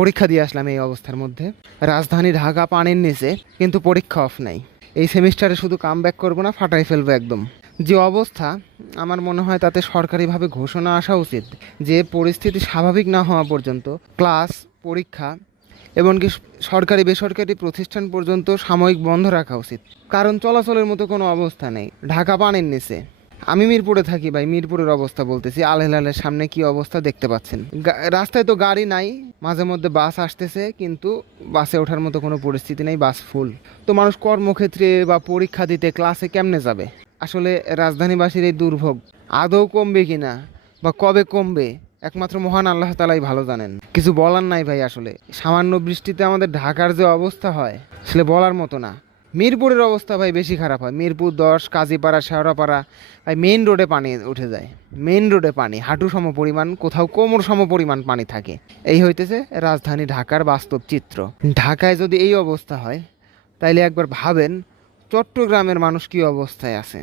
পরীক্ষা দিয়ে আসলাম এই অবস্থার মধ্যে। রাজধানী ঢাকা পানির নিচে, কিন্তু পরীক্ষা অফ নাই। এই সেমিস্টারে শুধু কাম ব্যাক করবো না, ফাটাই ফেলবো একদম। যে অবস্থা, আমার মনে হয় তাতে সরকারিভাবে ঘোষণা আসা উচিত যে পরিস্থিতি স্বাভাবিক না হওয়া পর্যন্ত ক্লাস, পরীক্ষা, এমনকি সরকারি বেসরকারি প্রতিষ্ঠান পর্যন্ত সাময়িক বন্ধ রাখা উচিত। কারণ চলাচলের মতো কোনো অবস্থা নেই, ঢাকা পানির নিচে। আমি মিরপুরে থাকি ভাই, মিরপুরের অবস্থা বলতেছি। আল হেলালের সামনে কি অবস্থা দেখতে পাচ্ছেন। রাস্তায় তো গাড়ি নাই, মাঝে মধ্যে বাস আসতেছে, কিন্তু বাসে ওঠার মতো কোনো পরিস্থিতি নেই, বাস ফুল। তো মানুষ কর্মক্ষেত্রে বা পরীক্ষা দিতে ক্লাসে কেমনে যাবে? আসলে রাজধানীবাসীর এই দুর্ভোগ আদৌ কমবে কিনা বা কবে কমবে, একমাত্র মহান আল্লাহ তাআলাই ভালো জানেন। কিছু বলার নাই ভাই। আসলে সামান্য বৃষ্টিতে আমাদের ঢাকার যে অবস্থা হয়, আসলে বলার মতো না। মিরপুরের অবস্থা ভাই বেশি খারাপ হয়। মিরপুর 10, কাজীপাড়া, শেওড়াপাড়া, ভাই মেইন রোডে পানি উঠে যায়। মেইন রোডে পানি হাঁটু সম পরিমাণ, কোথাও কোমর সম পরিমাণ পানি থাকে। এই হইতেছে রাজধানী ঢাকার বাস্তব চিত্র। ঢাকায় যদি এই অবস্থা হয়, তাইলে একবার ভাবেন চট্টগ্রামের মানুষ কী অবস্থায় আছে।